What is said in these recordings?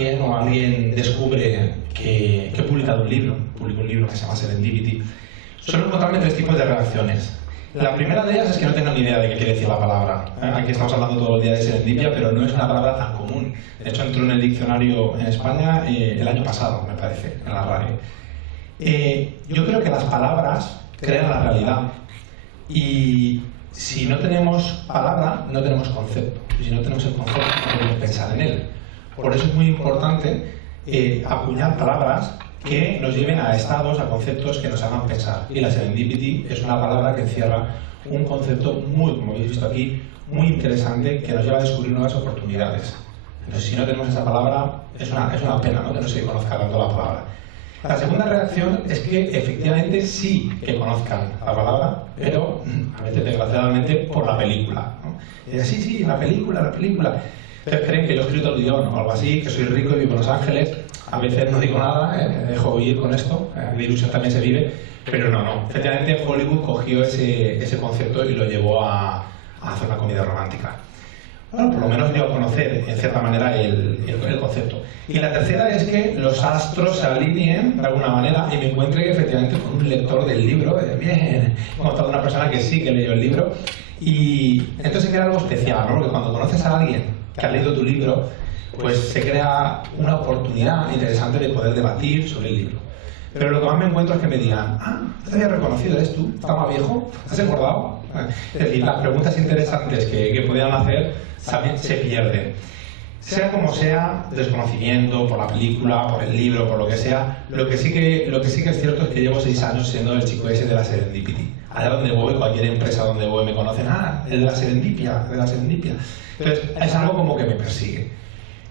alguien o alguien descubre que he publicado un libro, publico un libro que se llama Serendipity, suelo encontrarme tres tipos de reacciones. La primera de ellas es que no tengo ni idea de qué quiere decir la palabra. Aquí estamos hablando todo el día de serendipia, pero no es una palabra tan común. De hecho, entró en el diccionario en España el año pasado, me parece, en la RAE. Yo creo que las palabras crean la realidad. Y si no tenemos palabra, no tenemos concepto. Y si no tenemos el concepto, no podemos pensar en él. Por eso es muy importante acuñar palabras que nos lleven a estados, a conceptos que nos hagan pensar. Y la serendipity es una palabra que encierra un concepto muy, como habéis visto aquí, muy interesante que nos lleva a descubrir nuevas oportunidades. Entonces, si no tenemos esa palabra, es una pena, ¿no?, que no se conozca tanto la palabra. La segunda reacción es que efectivamente sí que conozcan la palabra, pero a veces desgraciadamente por la película, ¿no? Y dicen, sí, la película. Entonces creen que yo he escrito el guión o algo así, que soy rico y vivo en Los Ángeles. A veces no digo nada, me dejo ir con esto, la ilusión también se vive, pero no. Efectivamente Hollywood cogió ese concepto y lo llevó a hacer una comedia romántica. Bueno, por lo menos dio a conocer, en cierta manera, el concepto. Y la tercera es que los astros se alineen de alguna manera y me encuentre efectivamente con un lector del libro. Bien, he encontrado una persona que sí que leyó el libro. Y entonces se crea algo especial, ¿no? Porque cuando conoces a alguien que ha leído tu libro, pues se crea una oportunidad interesante de poder debatir sobre el libro. Pero lo que más me encuentro es que me digan, te había reconocido, ¿eres tú? ¿Estás más viejo? ¿Has engordado? Es decir, las preguntas interesantes que podían hacer se pierden. Sea como sea, desconocimiento por la película, por el libro, por lo que sea, lo que sí que es cierto es que llevo 6 años siendo el chico ese de la serendipity. Allá donde voy, cualquier empresa donde voy me conocen, el de la serendipia. Entonces, es algo como que me persigue.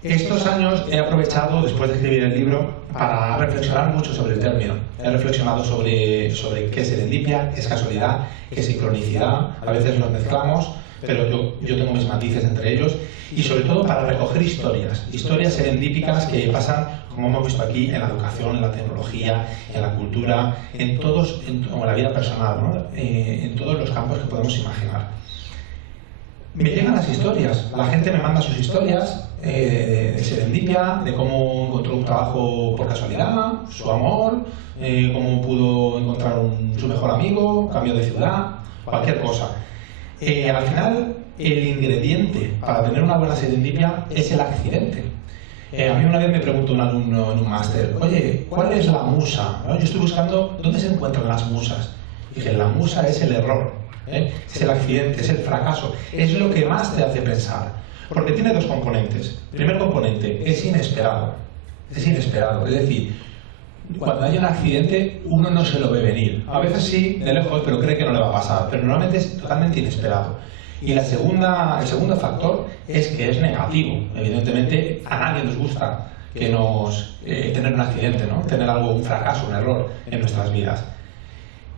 Estos años he aprovechado, después de escribir el libro, para reflexionar mucho sobre el término. He reflexionado sobre qué es serendipia, qué es casualidad, qué es sincronicidad. A veces los mezclamos, pero yo tengo mis matices entre ellos. Y sobre todo para recoger historias serendípicas que pasan, como hemos visto aquí, en la educación, en la tecnología, en la cultura, en la vida personal, ¿no? En todos los campos que podemos imaginar. Me llegan las historias, la gente me manda sus historias de serendipia, de cómo encontró un trabajo por casualidad, su amor, cómo pudo encontrar su mejor amigo, cambio de ciudad, cualquier cosa. Al final, el ingrediente para tener una buena serendipia es el accidente. A mí una vez me preguntó un alumno en un máster, oye, ¿cuál es la musa? ¿No? Yo estoy buscando dónde se encuentran las musas. Y dije, la musa es el error. Es el accidente, es el fracaso, es lo que más te hace pensar, porque tiene dos componentes. El primer componente es inesperado, es decir, cuando hay un accidente uno no se lo ve venir, a veces sí, de lejos, pero cree que no le va a pasar, pero normalmente es totalmente inesperado. Y el segundo factor es que es negativo. Evidentemente a nadie nos gusta tener un accidente, ¿no? Tener un fracaso, un error en nuestras vidas.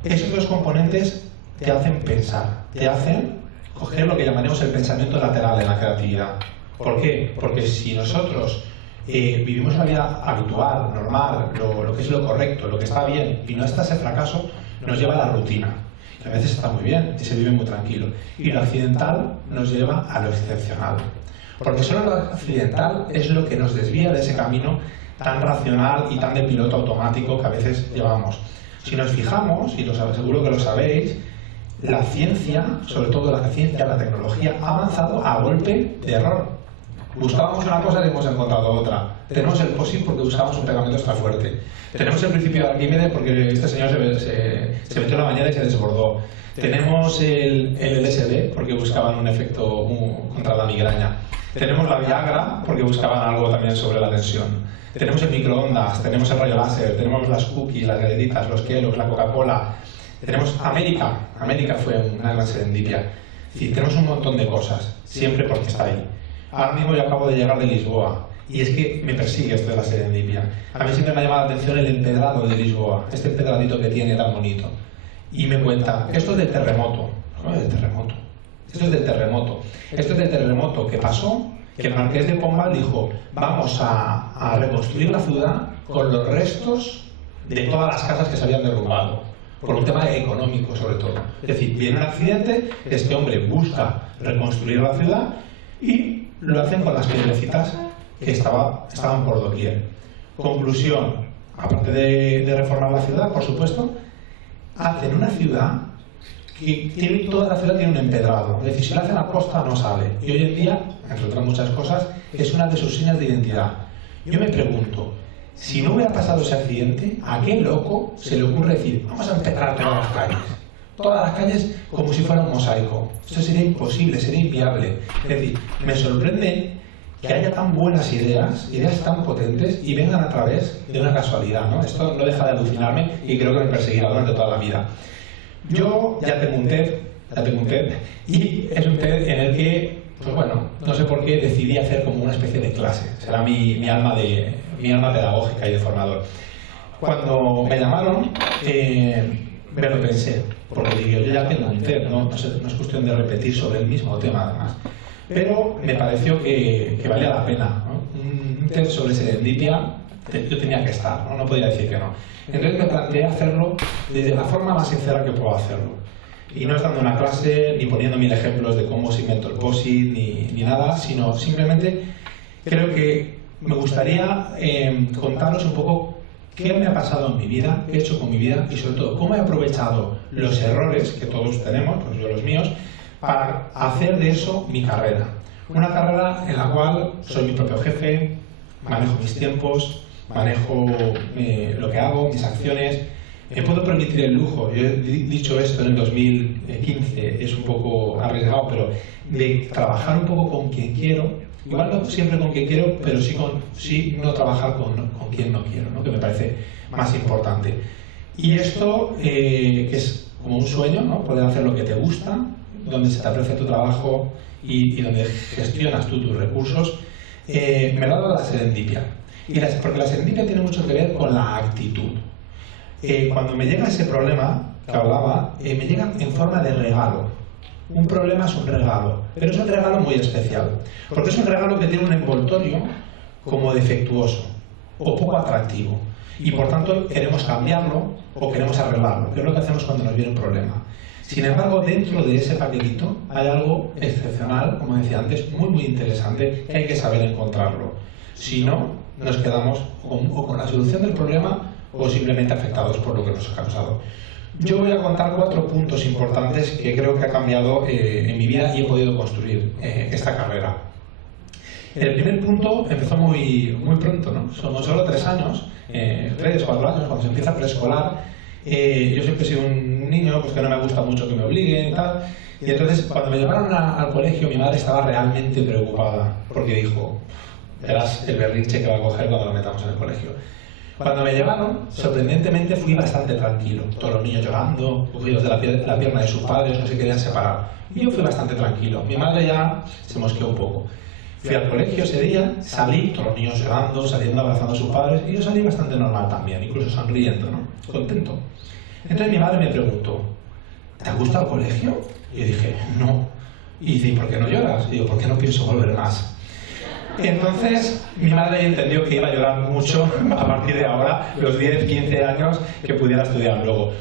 Esos dos componentes te hacen pensar, te hacen coger lo que llamaremos el pensamiento lateral de la creatividad. ¿Por qué? Porque si nosotros vivimos una vida habitual, normal, lo que es lo correcto, lo que está bien, y no está ese fracaso, nos lleva a la rutina. Y a veces está muy bien y se vive muy tranquilo. Y lo accidental nos lleva a lo excepcional. Porque solo lo accidental es lo que nos desvía de ese camino tan racional y tan de piloto automático que a veces llevamos. Si nos fijamos, y seguro que lo sabéis, la ciencia, sobre todo la ciencia, la tecnología, ha avanzado a golpe de error. Buscábamos una cosa y hemos encontrado otra. Tenemos el POSIT porque buscábamos un pegamento extra fuerte. Tenemos el principio de Arquímedes porque este señor se metió en la bañera y se desbordó. Tenemos el LSD porque buscaban un efecto contra la migraña. Tenemos la Viagra porque buscaban algo también sobre la tensión. Tenemos el microondas, tenemos el rayo láser, tenemos las cookies, las galletitas, los Kellogg's, la Coca-Cola. Tenemos América fue una gran serendipia. Es decir, tenemos un montón de cosas, siempre porque está ahí. Ahora mismo yo acabo de llegar de Lisboa y es que me persigue esto de la serendipia. A mí siempre me ha llamado la atención el empedrado de Lisboa, este empedradito que tiene tan bonito. Y me cuenta, esto es del terremoto, ¿no? Esto es del terremoto que pasó, que el marqués de Pombal dijo, vamos a reconstruir la ciudad con los restos de todas las casas que se habían derrumbado. Por un tema económico sobre todo. Es decir, viene un accidente, este hombre busca reconstruir la ciudad y lo hacen con las piedrecitas que estaban por doquier. Conclusión, aparte de reformar la ciudad, por supuesto, hacen una ciudad que toda la ciudad tiene un empedrado. Es decir, si lo hacen a posta no sale. Y hoy en día, entre otras muchas cosas, es una de sus señas de identidad. Yo me pregunto, si no hubiera pasado ese accidente, ¿a qué loco se le ocurre decir, vamos a empedrar todas las calles? Todas las calles como si fuera un mosaico. Esto sería imposible, sería inviable. Es decir, me sorprende que haya tan buenas ideas tan potentes y vengan a través de una casualidad, ¿no? Esto no deja de alucinarme y creo que me perseguirá durante toda la vida. Yo ya tengo un TED, y es un TED en el que, pues bueno, no sé por qué decidí hacer como una especie de clase. Será mi alma pedagógica y de formador. Cuando me llamaron, me lo pensé, porque digo, yo ya tengo un TED, no es cuestión de repetir sobre el mismo tema además. Pero me pareció que valía la pena, ¿no? Un TED sobre serendipia, yo tenía que estar, ¿no? No podía decir que no. Entonces me planteé hacerlo desde la forma más sincera que puedo hacerlo. Y no estando en una clase, ni poniendo 1000 ejemplos de cómo se inventó el POSIT, ni nada, sino simplemente creo que me gustaría contaros un poco qué me ha pasado en mi vida, qué he hecho con mi vida y sobre todo cómo he aprovechado los errores que todos tenemos, pues yo los míos, para hacer de eso mi carrera. Una carrera en la cual soy mi propio jefe, manejo mis tiempos, manejo lo que hago, mis acciones. Me puedo permitir el lujo, yo he dicho esto en el 2015, es un poco arriesgado, pero de trabajar un poco con quien quiero, igual no siempre con quien quiero, pero sí no trabajar con quien no quiero, ¿no? Que me parece más importante. Y esto, que es como un sueño, ¿no? Poder hacer lo que te gusta, donde se te aprecia tu trabajo y donde gestionas tú tus recursos, me lo ha dado la serendipia. Porque la serendipia tiene mucho que ver con la actitud. Cuando me llega ese problema que hablaba, me llega en forma de regalo. Un problema es un regalo, pero es un regalo muy especial, porque es un regalo que tiene un envoltorio como defectuoso o poco atractivo, y por tanto queremos cambiarlo o queremos arreglarlo, que es lo que hacemos cuando nos viene un problema. Sin embargo, dentro de ese paquetito hay algo excepcional, como decía antes, muy interesante, que hay que saber encontrarlo. Si no, nos quedamos o con la solución del problema o simplemente afectados por lo que nos ha causado. Yo voy a contar 4 puntos importantes que creo que ha cambiado en mi vida y he podido construir esta carrera. El primer punto empezó muy pronto, ¿no? Somos solo 3 años, 3, 4 años, cuando se empieza preescolar. Yo siempre he sido un niño pues, que no me gusta mucho que me obliguen y tal. Y entonces, cuando me llevaron al colegio, mi madre estaba realmente preocupada, porque dijo, verás el berrinche que va a coger cuando lo metamos en el colegio. Cuando me llevaron, sorprendentemente fui bastante tranquilo. Todos los niños llorando, cogidos de la pierna de sus padres, no se querían separar. Y yo fui bastante tranquilo. Mi madre ya se mosqueó un poco. Fui al colegio ese día, salí, todos los niños llorando, saliendo, abrazando a sus padres, y yo salí bastante normal también, incluso sonriendo, ¿no? Contento. Entonces mi madre me preguntó, ¿te gusta el colegio? Y yo dije, no. Y dice, ¿y por qué no lloras? Y digo, porque no pienso volver más. Entonces mi madre entendió que iba a llorar mucho a partir de ahora, los 10, 15 años que pudiera estudiar luego.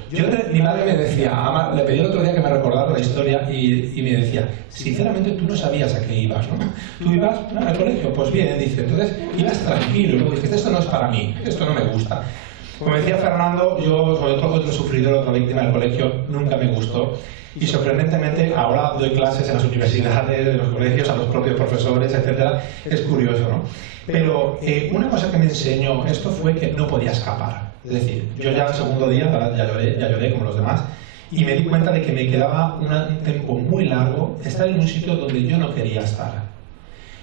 Mi madre me decía, le pedí el otro día que me recordara la historia y me decía, sinceramente tú no sabías a qué ibas, ¿no? Tú ibas al colegio, pues bien, dice, entonces ibas tranquilo, y luego dijiste, esto no es para mí, esto no me gusta. Como decía Fernando, yo soy otro sufridor, otra víctima del colegio, nunca me gustó. Y sorprendentemente ahora doy clases en las universidades, en los colegios, a los propios profesores, etc. Es curioso, ¿no? Pero una cosa que me enseñó esto fue que no podía escapar. Es decir, yo ya el segundo día, ya lloré como los demás, y me di cuenta de que me quedaba un tiempo muy largo estar en un sitio donde yo no quería estar.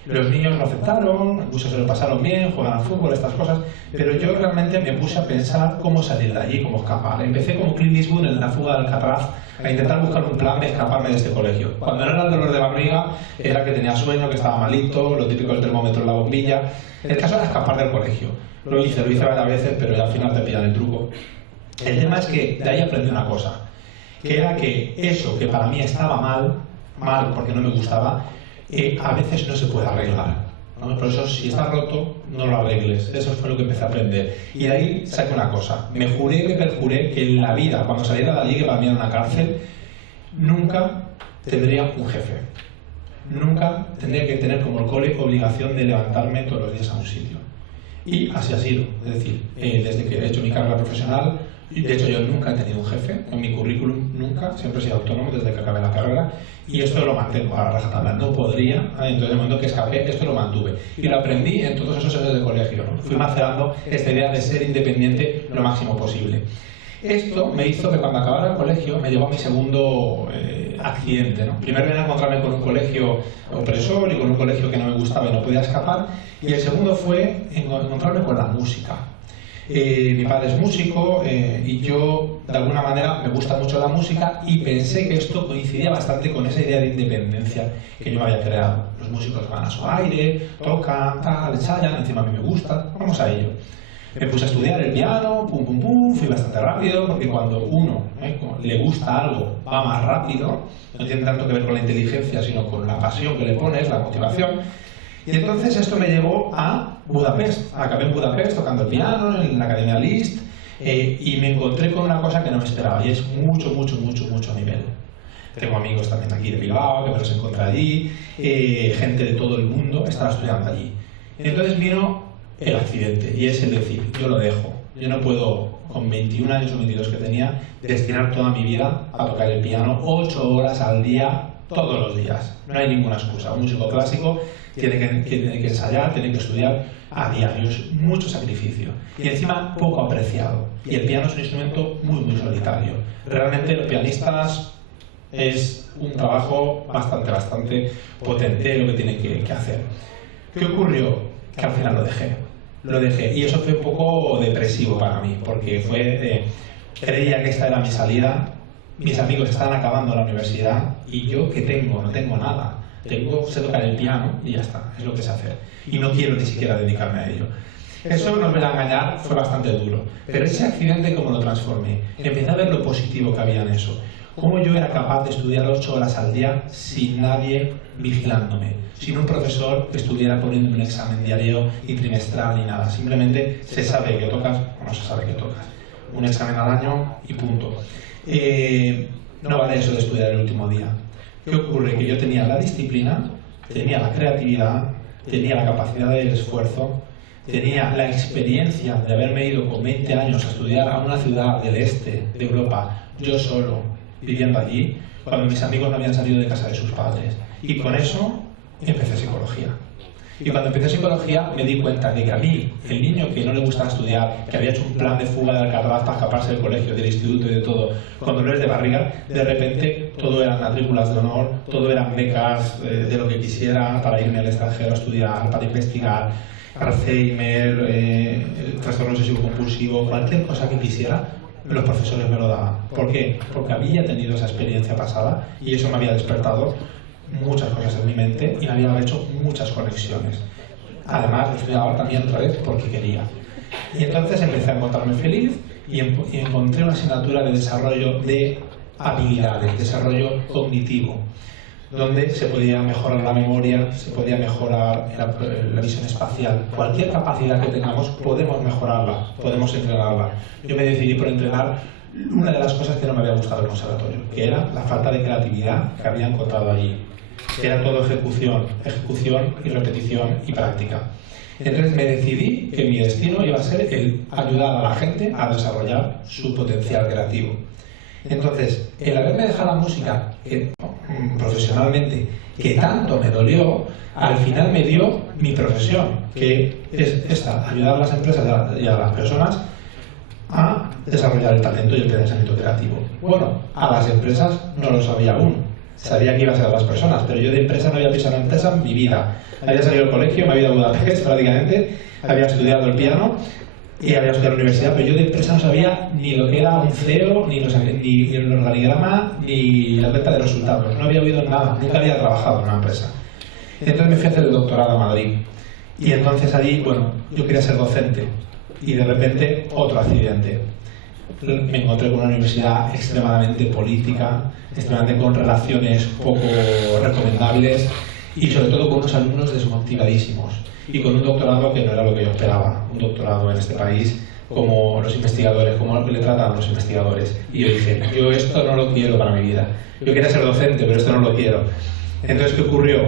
Los niños lo aceptaron, muchos se lo pasaron bien, juegan al fútbol, estas cosas, pero yo realmente me puse a pensar cómo salir de allí, cómo escapar. Empecé como Clint Eastwood en La fuga de Alcatraz a intentar buscar un plan de escaparme de este colegio. Cuando no era el dolor de barriga, era que tenía sueño, que estaba malito, lo típico del termómetro en la bombilla. El caso era escapar del colegio. Lo hice varias veces, pero ya al final te pillan el truco. El tema es que de ahí aprendí una cosa, que era que eso que para mí estaba mal porque no me gustaba, a veces no se puede arreglar, ¿no? Por eso, si está roto, no lo arregles. Eso fue lo que empecé a aprender. Y de ahí saqué una cosa. Me perjuré que en la vida, cuando saliera de allí, que para mí era una cárcel, nunca tendría un jefe. nunca tendría que tener como el cole obligación de levantarme todos los días a un sitio. Y así ha sido. Es decir, desde que he hecho mi carrera profesional, y de hecho yo nunca he tenido un jefe en mi currículum, nunca, siempre he sido autónomo desde que acabé la carrera, y esto lo mantengo a rajatabla. No podría, entonces en el momento que escapé, esto lo mantuve. Y lo aprendí en todos esos años de colegio, ¿no? Fui macerando esta idea de ser independiente lo máximo posible. Esto me hizo que cuando acabara el colegio me llevó a mi segundo accidente, ¿no? Primero era encontrarme con un colegio opresor y con un colegio que no me gustaba y no podía escapar, y el segundo fue encontrarme con la música. Mi padre es músico y yo de alguna manera me gusta mucho la música, y pensé que esto coincidía bastante con esa idea de independencia que yo me había creado. Los músicos van a su aire, tocan, tal, ensayan, encima a mí me gusta, vamos a ello. Me puse a estudiar el piano, pum pum pum, fui bastante rápido, porque cuando uno le gusta algo va más rápido, no tiene tanto que ver con la inteligencia, sino con la pasión que le pones, la motivación. Y entonces esto me llevó a Budapest. Acabé en Budapest tocando el piano en la Academia Liszt, y me encontré con una cosa que no me esperaba, y es mucho nivel. Tengo amigos también aquí de Bilbao que me los encontré allí, gente de todo el mundo estaba estudiando allí. Y entonces vino el accidente, y es el decir, yo lo dejo. Yo no puedo, con 21 años o 22 que tenía, destinar toda mi vida a tocar el piano 8 horas al día, todos los días. No hay ninguna excusa. Un músico clásico tiene que ensayar, tiene que estudiar a diario. Es mucho sacrificio. Y encima poco apreciado. Y el piano es un instrumento muy solitario. Realmente los pianistas es un trabajo bastante potente lo que tienen que hacer. ¿Qué ocurrió? Que al final lo dejé, y eso fue un poco depresivo para mí, porque creía que esta era mi salida, mis amigos estaban acabando la universidad, y yo, ¿qué tengo? No tengo nada. Sé tocar el piano y ya está, es lo que sé hacer, y no quiero ni siquiera dedicarme a ello. Eso, no os voy a engañar, fue bastante duro, pero ese accidente, ¿cómo lo transformé? Empecé a ver lo positivo que había en eso, cómo yo era capaz de estudiar 8 horas al día sin nadie vigilándome, sin un profesor que estuviera poniendo un examen diario y trimestral ni nada. Simplemente se sabe que tocas o no se sabe que tocas. Un examen al año y punto. No vale eso de estudiar el último día. ¿Qué ocurre? Que yo tenía la disciplina, tenía la creatividad, tenía la capacidad del esfuerzo, tenía la experiencia de haberme ido con 20 años a estudiar a una ciudad del este de Europa, yo solo, viviendo allí, cuando mis amigos no habían salido de casa de sus padres. Y con eso empecé psicología. Y cuando empecé psicología me di cuenta de que a mí, el niño que no le gustaba estudiar, que había hecho un plan de fuga de Alcatraz para escaparse del colegio, del instituto y de todo, con dolores de barriga, de repente todo eran matrículas de honor, todo eran becas de lo que quisiera para irme al extranjero a estudiar, para investigar, Alzheimer, trastorno obsesivo compulsivo, cualquier cosa que quisiera, los profesores me lo daban. ¿Por qué? Porque había tenido esa experiencia pasada, y eso me había despertado muchas cosas en mi mente y me había hecho muchas conexiones. Además, estudiaba también otra vez porque quería. Y entonces empecé a encontrarme feliz y encontré una asignatura de desarrollo de habilidades, desarrollo cognitivo, donde se podía mejorar la memoria, se podía mejorar la visión espacial. Cualquier capacidad que tengamos podemos mejorarla, podemos entrenarla. Yo me decidí por entrenar una de las cosas que no me había gustado del conservatorio, que era la falta de creatividad que había encontrado allí. Era todo ejecución y repetición y práctica. Entonces me decidí que mi destino iba a ser el ayudar a la gente a desarrollar su potencial creativo. Entonces, el haberme dejado la música profesionalmente, que tanto me dolió, al final me dio mi profesión, que es esta, ayudar a las empresas y a las personas a desarrollar el talento y el pensamiento creativo. Bueno, a las empresas no lo sabía aún. Sabía que iba a ser a las personas, pero yo de empresa no había pisado una empresa en mi vida. Había salido del colegio, me había ido a Budapest prácticamente, había estudiado el piano y había estudiado en la universidad, pero yo de empresa no sabía ni lo que era un CEO, ni el organigrama, ni la cuenta de resultados. No había oído nada, nunca había trabajado en una empresa. Entonces me fui a hacer el doctorado a Madrid. Y entonces allí, bueno, yo quería ser docente. Y de repente, otro accidente. Me encontré con una universidad extremadamente política, extremadamente con relaciones poco recomendables y sobre todo con unos alumnos desmotivadísimos y con un doctorado que no era lo que yo esperaba, un doctorado en este país como los investigadores, como le tratan a los investigadores. Y yo dije, yo esto no lo quiero para mi vida. Yo quería ser docente, pero esto no lo quiero. Entonces, ¿qué ocurrió?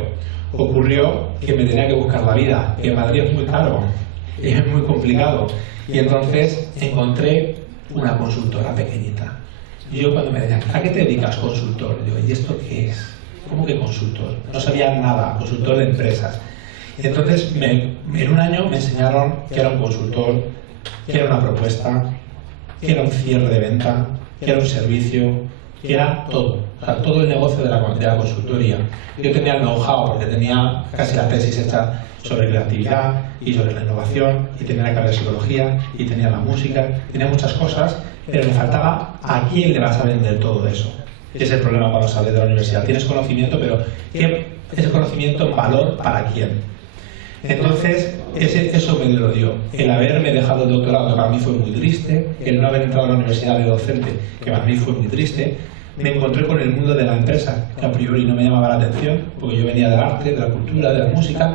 Ocurrió que me tenía que buscar la vida, que en Madrid es muy caro, es muy complicado. Y entonces encontré una consultora pequeñita. Y yo cuando me decían, ¿a qué te dedicas, consultor? Digo, ¿y esto qué es? ¿Cómo que consultor? No sabía nada, consultor de empresas. Y entonces en un año me enseñaron que era un consultor, que era una propuesta, que era un cierre de venta, que era un servicio, que era todo. O sea, todo el negocio de la consultoría. Yo tenía el know-how porque tenía casi la tesis hecha sobre creatividad y sobre la innovación, y tenía la carrera de psicología, y tenía la música, tenía muchas cosas, pero me faltaba a quién le vas a vender todo eso. Ese es el problema cuando sales de la universidad. Tienes conocimiento, pero ¿qué es el conocimiento en valor para quién? Entonces, eso me lo dio. El haberme dejado el doctorado, que para mí fue muy triste, el no haber entrado a la universidad de docente, que para mí fue muy triste, me encontré con el mundo de la empresa, que a priori no me llamaba la atención, porque yo venía del arte, de la cultura, de la música,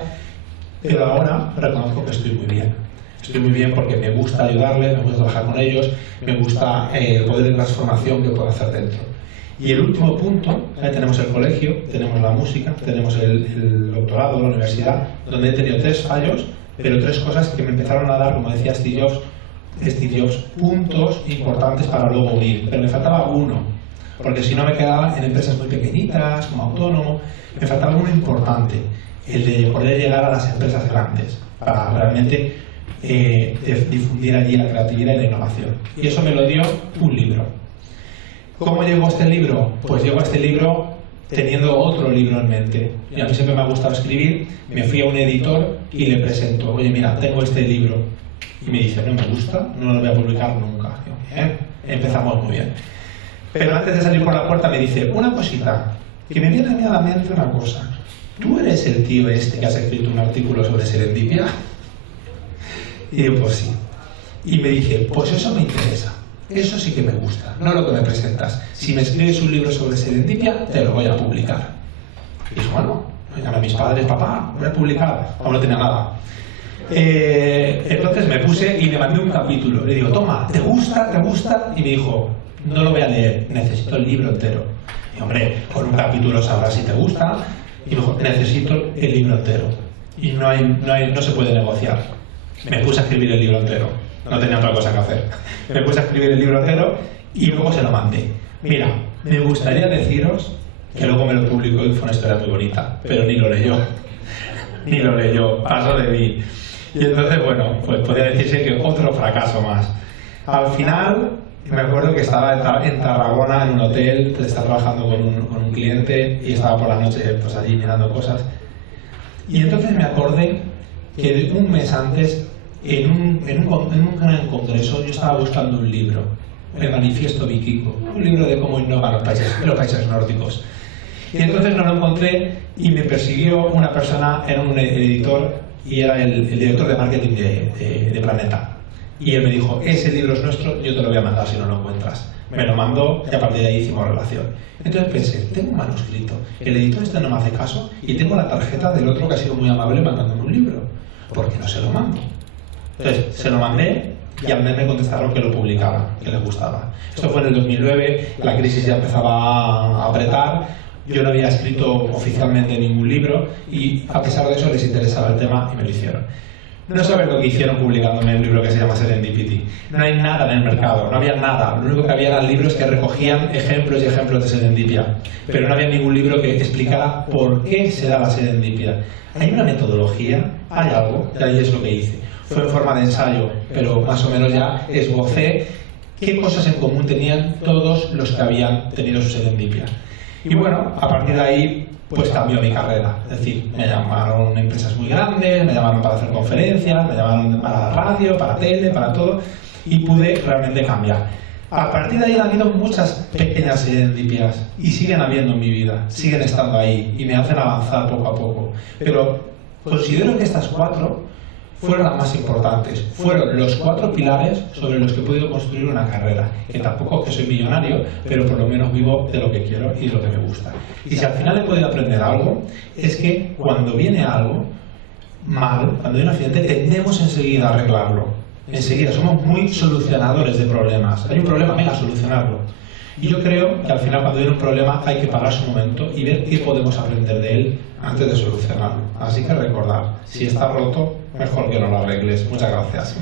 pero ahora reconozco que estoy muy bien. Estoy muy bien porque me gusta ayudarles, me gusta trabajar con ellos, me gusta el poder de transformación que puedo hacer dentro. Y el último punto, tenemos el colegio, tenemos la música, tenemos el doctorado, la universidad, donde he tenido 3 fallos, pero 3 cosas que me empezaron a dar, como decía Steve Jobs, puntos importantes para luego unir. Pero me faltaba uno, porque si no me quedaba en empresas muy pequeñitas, como autónomo, me faltaba uno importante, el de poder llegar a las empresas grandes, para realmente difundir allí la creatividad y la innovación. Y eso me lo dio un libro. ¿Cómo llegó a este libro? Pues llegó a este libro teniendo otro libro en mente. Y a mí siempre me ha gustado escribir, me fui a un editor y le presento, oye, mira, tengo este libro. Y me dice, no me gusta, no lo voy a publicar nunca. Digo, bien, empezamos muy bien. Pero antes de salir por la puerta me dice, una cosita, que me viene a mí a la mente una cosa. ¿Tú eres el tío este que has escrito un artículo sobre serendipia? Y digo, pues sí. Y me dice, pues eso me interesa. Eso sí que me gusta, no lo que me presentas. Si me escribes un libro sobre serendipia, te lo voy a publicar. Y dijo, bueno, llamé a mis padres, papá, voy a publicar. Aún no tenía nada. Entonces me puse y le mandé un capítulo. Le digo, toma, ¿te gusta? ¿Te gusta? Y me dijo, no lo voy a leer, necesito el libro entero. Y hombre, con un capítulo sabrás si te gusta. Y me dijo, necesito el libro entero. Y no se puede negociar. Me puse a escribir el libro entero. No tenía otra cosa que hacer. Me puse a escribir el libro entero y luego se lo mandé. Mira, me gustaría deciros que luego me lo publicó y fue una historia muy bonita, pero ni lo leyó. Ni lo leyó, pasó de mí. Y entonces, bueno, pues podría decirse que otro fracaso más. Al final, me acuerdo que estaba en Tarragona, en un hotel, estaba trabajando con un cliente y estaba por la noche pues allí mirando cosas. Y entonces me acordé que un mes antes, en un gran congreso, yo estaba buscando un libro, el Manifiesto Vikingo, un libro de cómo innovan los países nórdicos. Y entonces no lo encontré y me persiguió una persona, era un editor y era el director de marketing de Planeta. Y él me dijo, ese libro es nuestro, yo te lo voy a mandar si no lo encuentras. Me lo mandó y a partir de ahí hicimos relación. Entonces pensé, tengo un manuscrito, el editor este no me hace caso y tengo la tarjeta del otro que ha sido muy amable mandándome un libro. ¿Por qué no se lo mando? Entonces, se lo mandé y al mes me contestaron que lo publicaba, que les gustaba. Esto fue en el 2009, la crisis ya empezaba a apretar, yo no había escrito oficialmente ningún libro y a pesar de eso les interesaba el tema y me lo hicieron. No sabes lo que hicieron publicándome un libro que se llama Serendipity. No hay nada en el mercado, no había nada. Lo único que había eran libros que recogían ejemplos y ejemplos de serendipia. Pero no había ningún libro que explicara por qué se da la serendipia. Hay una metodología, hay algo, y ahí es lo que hice. Fue en forma de ensayo, pero más o menos ya esbocé qué cosas en común tenían todos los que habían tenido su serendipia. Y bueno, a partir de ahí pues cambió mi carrera. Es decir, me llamaron empresas muy grandes, me llamaron para hacer conferencias, me llamaron para radio, para tele, para todo, y pude realmente cambiar. A partir de ahí han habido muchas pequeñas serendipias y siguen habiendo en mi vida, siguen estando ahí y me hacen avanzar poco a poco. Pero considero que estas 4 fueron las más importantes, fueron los 4 pilares sobre los que he podido construir una carrera, que tampoco que soy millonario, pero por lo menos vivo de lo que quiero y de lo que me gusta. Y si al final he podido aprender algo, es que cuando viene algo mal, cuando hay un accidente, tendemos enseguida a arreglarlo. Enseguida, somos muy solucionadores de problemas. Hay un problema, venga, a solucionarlo. Y yo creo que al final cuando viene un problema hay que pararse un momento y ver qué podemos aprender de él antes de solucionarlo. Así que recordar, si está roto, mejor que no lo arregles. Muchas gracias.